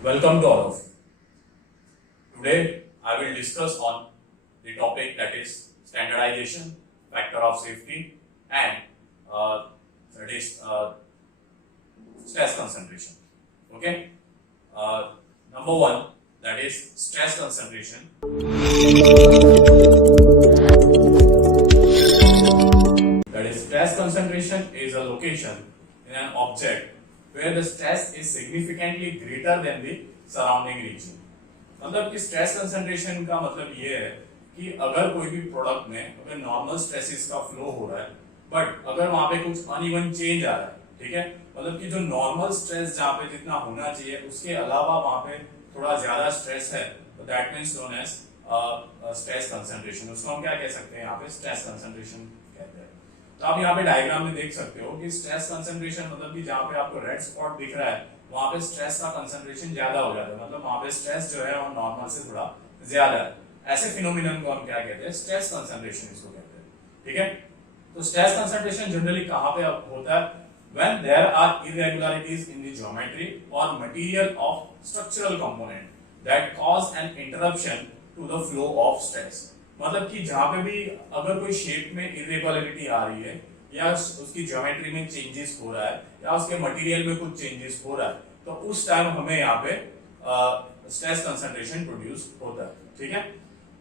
Welcome to all of you. Today I will discuss on the topic that is standardization, factor of safety, and that is stress concentration. Okay. Number one, that is stress concentration. That is stress concentration is a location in an object where the stress is significantly greater than the surrounding region. मतलब कि stress concentration का मतलब ये है कि अगर कोई भी प्रोडक्ट में अगर नॉर्मल स्ट्रेसेस का फ्लो हो रहा है बट अगर वहां पे कुछ अनइवन चेंज आ रहा है, ठीक है, मतलब कि जो नॉर्मल स्ट्रेस जहां पे जितना होना चाहिए उसके अलावा वहां पे थोड़ा ज्यादा स्ट्रेस है, तो that means known as stress concentration. उसको हम क्या कह सकते हैं, यहाँ पे स्ट्रेस कंसंट्रेशन कहते हैं. तो आप यहाँ पे डायग्राम में देख सकते हो कि स्ट्रेस कंसंट्रेशन मतलब कि जहाँ पे आपको रेड स्पॉट दिख रहा है वहां पे स्ट्रेस का कंसंट्रेशन ज्यादा हो जाता है, मतलब वहां पे स्ट्रेस जो है वो नॉर्मल से थोड़ा ज्यादा है. ऐसे फिनोमिनन को हम क्या कहते हैं, स्ट्रेस कंसंट्रेशन इसको कहते हैं. ठीक है, तो स्ट्रेस कंसंट्रेशन जनरली कहां पे होता है, when there are irregularities in the geometry or material of structural component that cause an interruption to the flow of stress. मतलब कि जहां पे भी अगर कोई शेप में इरेगुलरिटी आ रही है या उसकी ज्योमेट्री में चेंजेस हो रहा है या उसके मटेरियल में कुछ चेंजेस हो रहा है, तो उस टाइम हमें यहाँ पे स्ट्रेस कंसंट्रेशन प्रोड्यूस होता है. ठीक है,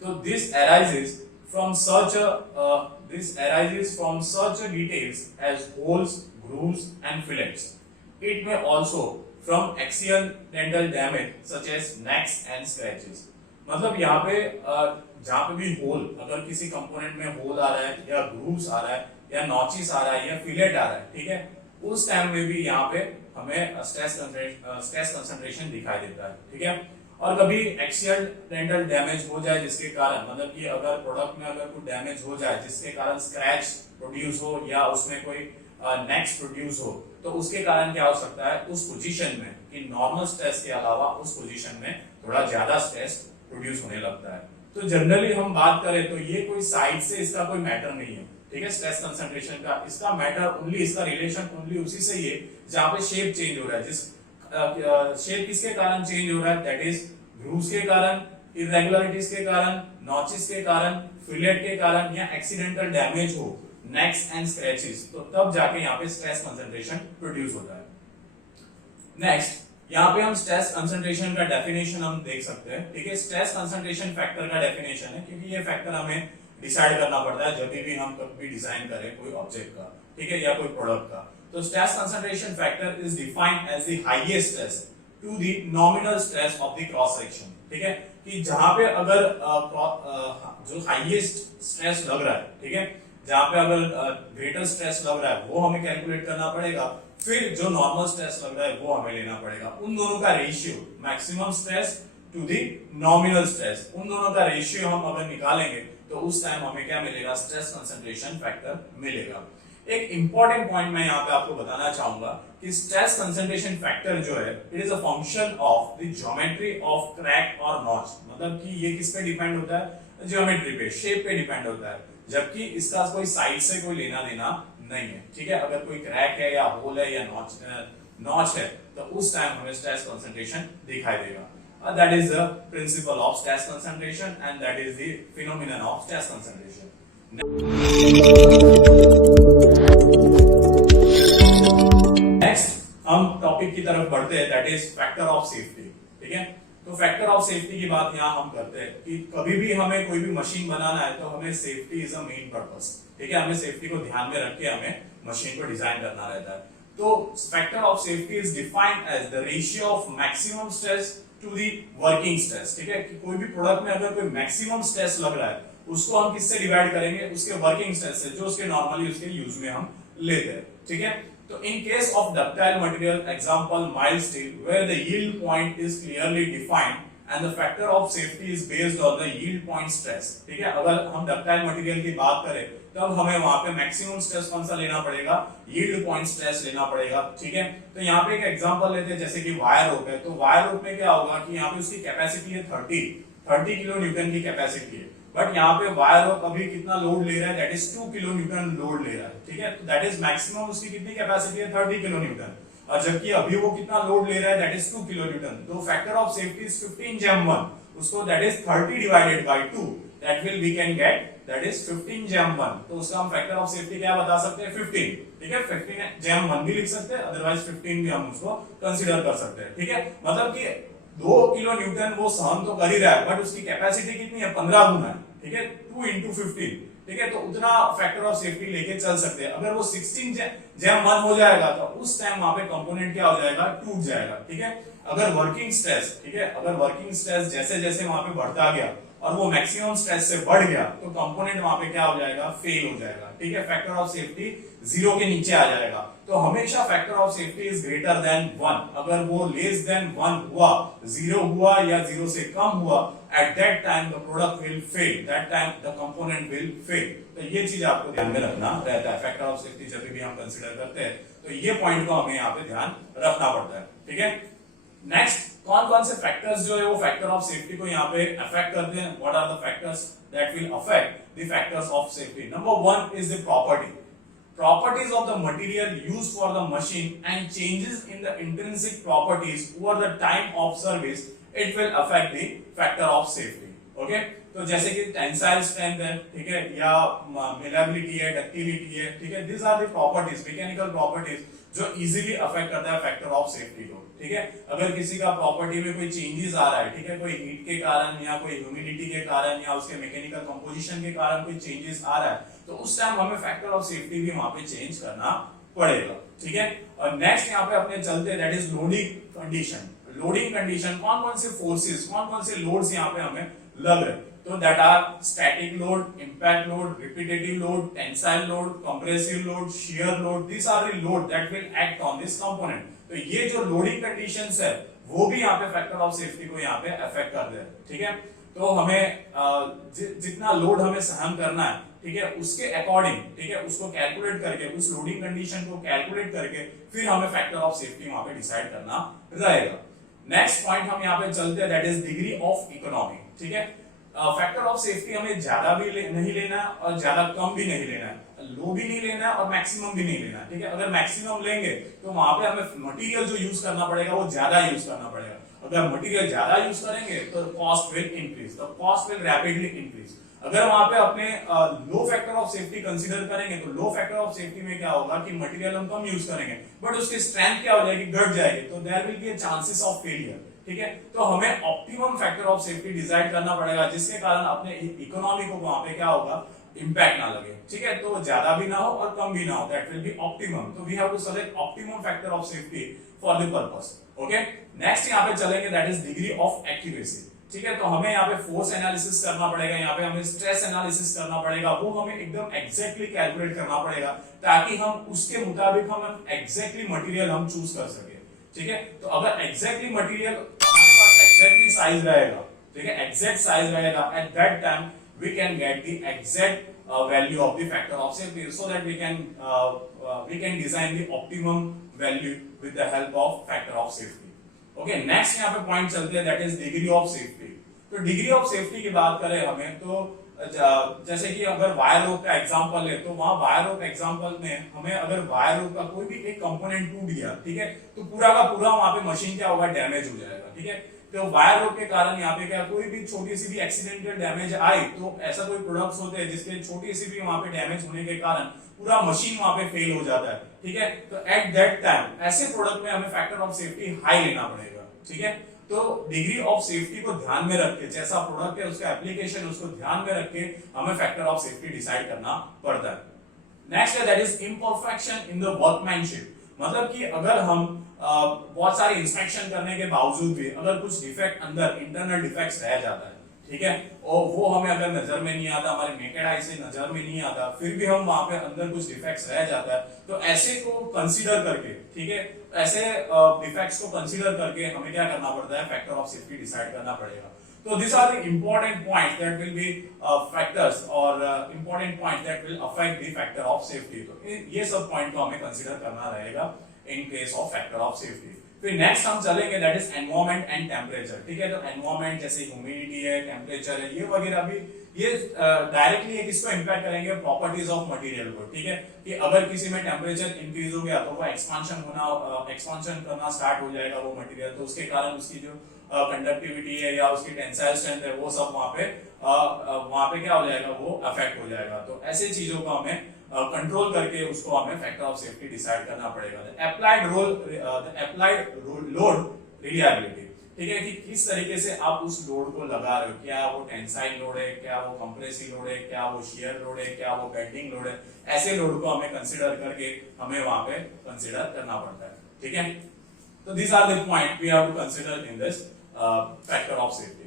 तो this arises from such details as holes, grooves and fillets. It may also from accidental damage such as necks and scratches. मतलब यहाँ पे जहाँ पे भी होल, अगर किसी कंपोनेंट में होल आ रहा है या ग्रूव्स आ रहा है या नॉचेस आ रहा है या फिलेट आ रहा है, ठीक है, उस टाइम में भी यहाँ पे हमें स्ट्रेस कंसंट्रेशन दिखाई देता है. ठीक है, और कभी एक्सीडेंटल डैमेज हो जाए जिसके कारण, मतलब कि अगर प्रोडक्ट में अगर कोई डैमेज हो जाए जिसके कारण स्क्रैच प्रोड्यूस हो या उसमें कोई नेक्स प्रोड्यूस हो, तो उसके कारण क्या हो सकता है, उस पोजीशन में कि नॉर्मल स्ट्रेस के अलावा उस पोजीशन में थोड़ा ज्यादा स्ट्रेस प्रोड्यूस होने लगता है. तो जनरली हम बात करें तो ये कोई साइड से इसका कोई मैटर नहीं है. ठीक है, स्ट्रेस कंसंट्रेशन का इसका मैटर ओनली, इसका रिलेशन ओनली उसी से ही है जहां पे शेप चेंज हो रहा है. जिस शेप किसके कारण चेंज हो रहा है, दैट इज ग्रूव्स के कारण, इरेगुलरिटीज के कारण, नॉचेस के कारण, फिलेट के कारण या एक्सीडेंटल डैमेज हो, नेक्स एंड स्क्रैचेस, तो तब जाके यहाँ पे स्ट्रेस कंसंट्रेशन प्रोड्यूस होता है. नेक्स्ट, यहाँ पे हम स्ट्रेस कंसंट्रेशन का डेफिनेशन हम देख सकते हैं. ठीक है, स्ट्रेस कंसंट्रेशन फैक्टर का डेफिनेशन है, क्योंकि ये फैक्टर हमें डिसाइड करना पड़ता है जब भी हम कभी डिजाइन करें कोई ऑब्जेक्ट का, ठीक है, या कोई प्रोडक्ट का. तो stress concentration factor is defined as the highest stress to the nominal stress of the cross section. ठीक है, कि जहां पे अगर जो हाईएस्ट स्ट्रेस लग रहा है, ठीक है, जहां पे अगर ग्रेटर स्ट्रेस लग रहा है वो हमें कैलकुलेट करना पड़ेगा, फिर जो नॉर्मल स्ट्रेस लग रहा है वो हमें लेना पड़ेगा. उन दोनों का ratio, maximum stress to the nominal stress, उन दोनों का रेशियो हम अगर निकालेंगे तो उस टाइम हमें क्या मिलेगा, स्ट्रेस कंसंट्रेशन फैक्टर मिलेगा. एक इंपॉर्टेंट पॉइंट मैं यहाँ पे आपको बताना चाहूंगा कि स्ट्रेस कंसंट्रेशन फैक्टर जो है, it is a function of the geometry of crack और नॉच. मतलब कि ये किस पे डिपेंड होता है, ज्योमेट्री पे, शेप पे डिपेंड होता है, जबकि इसका कोई साइड से कोई लेना देना नहीं है. ठीक है, अगर कोई क्रैक है या होल है या नॉच है तो उस टाइम हमें स्ट्रेस कंसंट्रेशन दिखाई देगा. That is the principle of stress concentration and that is the phenomenon of stress concentration. Next हम टॉपिक की तरफ बढ़ते हैं, that is factor of safety. ठीक है, तो फैक्टर ऑफ सेफ्टी की बात यहाँ हम करते हैं कि कभी भी हमें कोई भी मशीन बनाना है तो हमें safety is a main purpose. ठीक है, हमें सेफ्टी को ध्यान में रख के हमें मशीन को डिजाइन करना रहता है. तो factor of safety is defined as the ratio of maximum stress to the working stress. ठीक है, कि कोई भी प्रोडक्ट में अगर कोई मैक्सिमम स्ट्रेस लग रहा है उसको हम किससे डिवाइड करेंगे, उसके वर्किंग स्ट्रेस से, जो उसके नॉर्मली उसके यूज में हम लेते हैं. ठीक है, तो in case of ductile material, example mild steel, where the yield point is clearly defined and the factor of safety is based on the yield point stress. ठीक है, अगर हम ductile material की बात करें तब हमें वहां पे मैक्सिमम स्ट्रेस कौन सा लेना पड़ेगा, yield point stress लेना पड़ेगा. ठीक है, तो यहाँ पे एक एग्जांपल लेते हैं, जैसे कि वायर रोप है. तो वायर रोप में क्या होगा कि यहाँ पे उसकी कैपेसिटी है 30 किलो न्यूटन की कैपेसिटी है, बट यहाँ पे वायर रोप अभी कितना लोड ले रहा है, that is 2 kilo Newton load ले रहा है. ठीक है, तो दैट इज मैक्सिमम उसकी कितनी कैपेसिटी है, 30 किलो न्यूटन. और जबकि अभी वो कितना लोड ले रहा है, दैट इज 2 किलो न्यूटन, तो फैक्टर ऑफ सेफ्टी इज 15 जैम 1, उसको that is 30 divided by 2, that will we can get that is 15 जैम 1, तो उसका हम फैक्टर ऑफ सेफ्टी क्या बता सकते हैं, 15, ठीक है, 15 जैम 1 भी लिख सकते हैं, अदरवाइज 15 भी हम उसको कंसीडर कर सकते हैं, ठीक है, मतलब कि 2 किलो न्यूटन वो सहन तो कर ही रहा है, बट उसकी कैपेसिटी कितनी है, 15 गुना है, ठीक है, 2 into 15, ठीक है, तो उतना फैक्टर ऑफ सेफ्टी लेके चल सकते हैं। अगर वो 16 जैम 1 हो जाएगा तो उस टाइम वहां पे कंपोनेंट क्या हो जाएगा, टूट जाएगा, ठीक है। अगर वर्किंग स्ट्रेस, ठीक है, अगर वर्किंग स्ट्रेस जैसे जैसे वहां पे बढ़ता गया और वो मैक्सिमम स्ट्रेस से बढ़ गया तो कंपोनेंट वहां पे क्या हो जाएगा, फेल हो जाएगा, ठीक है, फैक्टर ऑफ सेफ्टी 0 के नीचे आ जाएगा। तो हमेशा factor of safety is greater than 1, अगर वो लेस देन 1 हुआ, 0 हुआ या 0 से कम हुआ, at that time the product will fail, that time the component will fail, तो ये चीज आपको ध्यान में रखना रहता है फैक्टर ऑफ सेफ्टी जब भी हम कंसीडर करते हैं, तो ये पॉइंट को हमें यहाँ पे ध्यान रखना पड़ता है, ठीक है। नेक्स्ट, कौन कौन से फैक्टर्स जो है वो फैक्टर ऑफ सेफ्टी को यहाँ पे अफेक्ट करते हैं, what are the factors that will affect the factors of safety. Number 1 is the property, properties of the material used for the machine and changes in the intrinsic properties over the time of service, it will affect the factor of safety, okay। तो जैसे कि tensile strength है, ठीक है, या malleability है, ductility है, ठीक है, these are the properties, mechanical properties जो इजीली अफेक्ट करता है फैक्टर ऑफ सेफ्टी को, ठीक है। अगर किसी का प्रॉपर्टी में कोई चेंजेस आ रहा है, ठीक है, कोई हीट के कारण या कोई ह्यूमिडिटी के कारण या उसके मैकेनिकल कंपोजिशन के कारण कोई चेंजेस आ रहा है, तो उस टाइम हमें फैक्टर ऑफ सेफ्टी भी वहां पे चेंज करना पड़ेगा, ठीक है। और नेक्स्ट यहाँ पे अपने चलते हैं, that is loading condition. Loading condition, कौन कौन से फोर्सेस, कौन कौन से लोड्स यहाँ पे हमें लग रहे हैं, तो that are static load, impact load, repetitive load, tensile load, compressive load, shear load, this are the load that will act on this component. तो ये जो लोडिंग कंडीशंस है वो भी यहाँ पे फैक्टर ऑफ सेफ्टी को यहाँ पे अफेक्ट करते हैं, ठीक है। तो हमें जितना लोड हमें सहन करना है, ठीक है, उसके अकॉर्डिंग, ठीक है, उसको कैलकुलेट करके, उस लोडिंग कंडीशन को कैलकुलेट करके फिर हमें फैक्टर ऑफ सेफ्टी वहां पे डिसाइड करना रहेगा। नेक्स्ट पॉइंट हम यहाँ पे चलते हैं, that is degree of economy, ठीक है। फैक्टर ऑफ सेफ्टी हमें ज्यादा भी नहीं लेना है और ज्यादा कम भी नहीं लेना है, लो भी नहीं लेना है और मैक्सिमम भी नहीं लेना है, ठीक है। अगर मैक्सिमम लेंगे तो वहां पे हमें मटेरियल जो यूज करना पड़ेगा वो ज्यादा यूज करना पड़ेगा, अगर मटेरियल ज्यादा यूज करेंगे तो cost will increase, the cost will rapidly increase. अगर वहां पे अपने लो फैक्टर ऑफ सेफ्टी कंसीडर करेंगे तो लो फैक्टर ऑफ सेफ्टी में क्या होगा कि मटेरियल हम कम यूज करेंगे बट उसकी स्ट्रेंथ क्या हो जाएगी, घट जाएगी, तो there will be a chances of failure, ठीक है। तो हमें optimum factor of safety decide करना पड़ेगा जिसके कारण अपने इकोनॉमी को वहां पे क्या होगा, इंपैक्ट ना लगे, ठीक है। तो ज्यादा भी ना हो और कम भी ना हो, दैट विल बी ऑप्टिमम। तो we have to select optimum factor of safety for the purpose, okay. Next यहाँ पे चलेंगे, that is degree of accuracy, ठीक है। तो हमें यहाँ पे फोर्स एनालिसिस करना पड़ेगा, यहाँ पे हमें स्ट्रेस एनालिसिस करना पड़ेगा, वो हमें एकदम एग्जैक्टली कैलकुलेट करना पड़ेगा ताकि हम उसके मुताबिक हम एग्जैक्टली मटेरियल हम चूज कर सके, ठीक है। तो अगर एग्जैक्टली मटेरियल हमारे पास एग्जैक्टली साइज रहेगा, ठीक है, एग्जैक्ट साइज रहेगा, at that time we can get the exact value of the factor of safety so that we can design the optimum value with the help of factor of safety, okay। next यहाँ पे point चलते हैं, that is degree of safety। तो degree of safety की बात करें हमें तो जैसे कि अगर वायर रोप का एग्जांपल है तो वहां वायर रोप एग्जांपल में हमें अगर वायर रोप का कोई भी एक कंपोनेंट टूट गया, ठीक है, तो पूरा का पूरा वहां पे मशीन क्या होगा, डैमेज हो जाएगा, ठीक है। तो वायर रोप के कारण यहाँ पे क्या कोई भी छोटी सी भी एक्सीडेंटल डैमेज आई तो ऐसा कोई प्रोडक्ट्स होते हैं जिसके छोटी सी भी वहां पे डैमेज होने के कारण पूरा मशीन वहां पे फेल हो जाता है, ठीक है। तो एट दैट टाइम ऐसे प्रोडक्ट में हमें फैक्टर ऑफ सेफ्टी हाई लेना पड़ेगा, ठीक है। तो डिग्री ऑफ सेफ्टी को ध्यान में रख के, जैसा प्रोडक्ट है उसका एप्लीकेशन उसको ध्यान में रख के हमें फैक्टर ऑफ सेफ्टी डिसाइड करना पड़ता है। नेक्स्ट है that is imperfection in the workmanship, मतलब कि अगर हम बहुत सारे इंस्पेक्शन करने के बावजूद भी अगर कुछ डिफेक्ट अंदर इंटरनल डिफेक्ट्स रह जाता है, ठीक है, और वो हमें अगर नजर में नहीं आता, हमारे नेकेड आई से नजर में नहीं आता, फिर भी हम वहां पे अंदर कुछ डिफेक्ट्स रह जाता है, तो ऐसे को कंसीडर करके, ठीक है, ऐसे डिफेक्ट्स को कंसीडर करके हमें क्या करना पड़ता है, फैक्टर ऑफ सेफ्टी डिसाइड करना पड़ेगा। तो this are the important points that will be factors और important points that will affect the factor of safety. तो ये सब पॉइंट को हमें कंसीडर करना रहेगा in case of factor of safety. फिर नेक्स्ट हम चलेंगे that is environment and temperature, ठीक है। तो एनवायरमेंट जैसे ह्यूमिडिटी है, टेम्परेचर है, ये वगैरह भी ये डायरेक्टली किसको इंपैक्ट करेंगे, प्रॉपर्टीज ऑफ मटेरियल को, ठीक है। कि अगर किसी में टेम्परेचर इंक्रीज हो गया तो वो एक्सपांशन करना स्टार्ट हो जाएगा वो मटेरियल, तो उसके कारण उसकी जो कंडक्टिविटी है या उसकी टेंसाइल स्ट्रेंथ है वो सब वहां पे क्या हो जाएगा, वो अफेक्ट हो जाएगा। तो ऐसे चीजों को हमें कंट्रोल करके उसको हमें फैक्टर ऑफ सेफ्टी डिसाइड करना पड़ेगा। अप्लाइड लोड रिलायबिलिटी, ठीक है, कि किस तरीके से आप उस लोड को लगा रहे हो, क्या वो टेंसाइल लोड है, क्या वो कंप्रेसिव लोड है, क्या वो शियर लोड है, क्या वो बेंडिंग लोड है, ऐसे लोड को हमें कंसीडर करके हमें वहां पे कंसीडर करना पड़ता है, ठीक है। तो these are the point we have to consider in this factor of safety.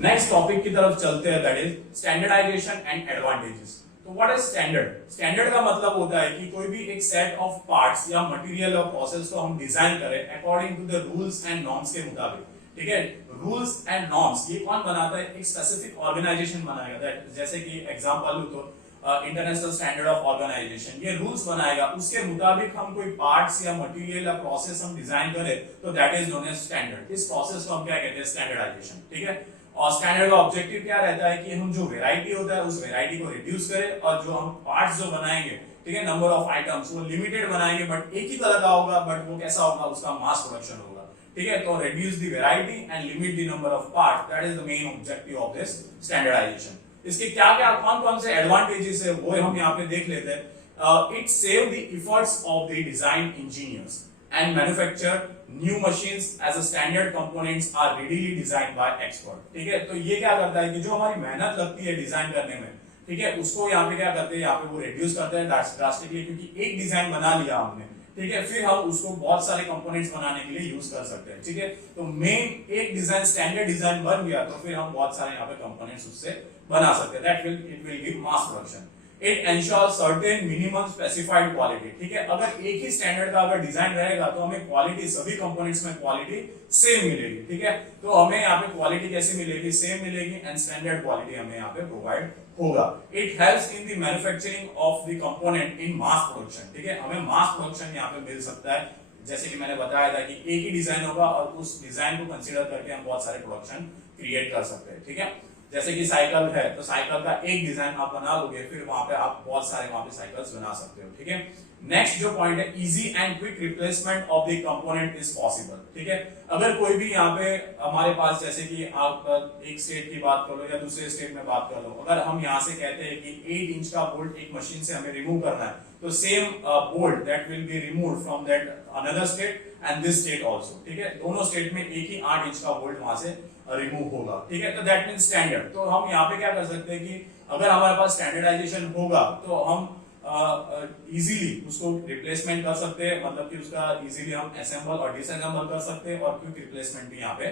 Next topic की तरफ चलते हैं, that is standardization and advantages. तो व्हाट इज स्टैंडर्ड? स्टैंडर्ड का मतलब होता है कि कोई भी एक सेट ऑफ पार्ट्स या मटेरियल और प्रोसेस को हम डिजाइन करें according to the rules and norms के मुताबिक, ठीक है। रूल्स एंड नॉर्म्स ये कौन बनाता है? एक स्पेसिफिक ऑर्गेनाइजेशन बनाएगा। दैट जैसे कि एग्जांपल लूं तो इंटरनेशनल स्टैंडर्ड ऑफ ऑर्गेनाइजेशन ये रूल्स बनाएगा, उसके मुताबिक हम कोई पार्ट्स या मटेरियल या प्रोसेस हम डिजाइन करें तो that is known as standard. इस प्रोसेस को हम क्या कहते हैं? स्टैंडर्डाइजेशन, ठीक है। और स्टैंडर्ड का ऑब्जेक्टिव क्या रहता है कि हम जो वैरायटी होता है उस वैरायटी को रिड्यूस करें, और जो हम पार्ट्स जो बनाएंगे, ठीक है, नंबर ऑफ आइटम्स वो लिमिटेड बनाएंगे बट एक ही तरह का होगा, बट वो कैसा होगा? उसका मास प्रोडक्शन होगा, ठीक है। तो reduce the variety and limit the number of parts, that is the main objective of this standardization. इसके क्या क्या कौन कौन से एडवांटेजेस है वो हम यहाँ पे देख लेते हैं। It save the efforts of the design engineers and manufacture new machines as a standard components are readily designed by expert, ठीक है। तो ये क्या करता है कि जो हमारी मेहनत लगती है डिजाइन करने में, ठीक है, उसको यहाँ पे क्या करते हैं, यहाँ पे वो रिड्यूस करते हैं ड्रास्टिकली, क्योंकि एक डिजाइन बना लिया हमने, ठीक है, फिर हम उसको बहुत सारे कंपोनेंट्स बनाने के लिए यूज कर सकते हैं, ठीक है। तो मेन एक डिजाइन स्टैंडर्ड डिजाइन बन गया तो फिर हम बहुत सारे यहाँ पे कंपोनेंट्स उससे बना सकते हैं। That will give mass production. It ensure certain minimum specified quality, ठीक है। अगर एक ही स्टैंडर्ड का अगर डिजाइन रहेगा तो हमें क्वालिटी सभी कंपोनेंट्स में क्वालिटी सेम मिलेगी, ठीक है। तो हमें यहाँ पे क्वालिटी कैसे मिलेगी? सेम मिलेगी, एंड स्टैंडर्ड क्वालिटी हमें यहाँ पे प्रोवाइड होगा। It helps in the manufacturing of the component in mass production, ठीक है। हमें मास प्रोडक्शन यहाँ पे मिल सकता है, जैसे कि मैंने बताया था कि एक ही डिजाइन होगा और उस डिजाइन को कंसीडर करके हम बहुत सारे प्रोडक्शन क्रिएट कर सकते हैं, ठीक है। जैसे कि साइकिल है तो साइकिल का एक डिजाइन आप बना लोगे, फिर वहां पे आप बहुत सारे वहां पे साइकिल्स बना सकते हो, ठीक है। नेक्स्ट जो पॉइंट है, easy and quick replacement of the component is possible, ठीक है। अगर कोई भी यहाँ पे हमारे पास, जैसे कि आप एक स्टेट की बात करो या दूसरे स्टेट में बात कर लो, अगर हम यहाँ से कहते हैं कि 8 इंच का बोल्ट एक मशीन से हमें रिमूव करना है, तो same bolt that will be removed from that another state and this state also, ठीक है। दोनों स्टेट में एक ही 8 इंच का बोल्ट वहां से रिमूव होगा, ठीक है। तो दैट मींस स्टैंडर्ड। तो हम यहाँ पे क्या कर सकते हैं कि अगर हमारे पास स्टैंडर्डाइजेशन होगा तो हम इजीली उसको रिप्लेसमेंट कर सकते हैं, मतलब कि उसका इजीली हम असेंबल और डिसअसेंबल कर सकते हैं और क्विक रिप्लेसमेंट भी यहाँ पे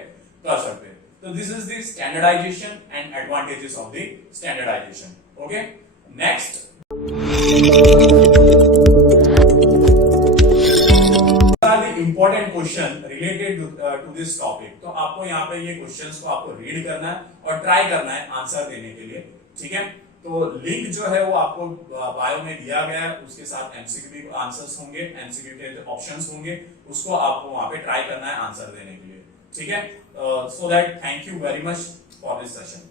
कर सकते हैं। तो this is the standardization and advantages of the standardization. Okay, next important question related to this topic. तो आपको यहाँ पे ये क्वेश्चंस को आपको रीड करना है और ट्राई करना है आंसर देने के लिए, ठीक है। तो लिंक जो है वो आपको बायो में दिया गया है, उसके साथ एमसीक्यू आंसर्स होंगे, एमसीक्यू के ऑप्शंस होंगे, उसको आपको वहां पे ट्राई करना है आंसर देने के लिए, ठीक है। So that thank you very much for this session.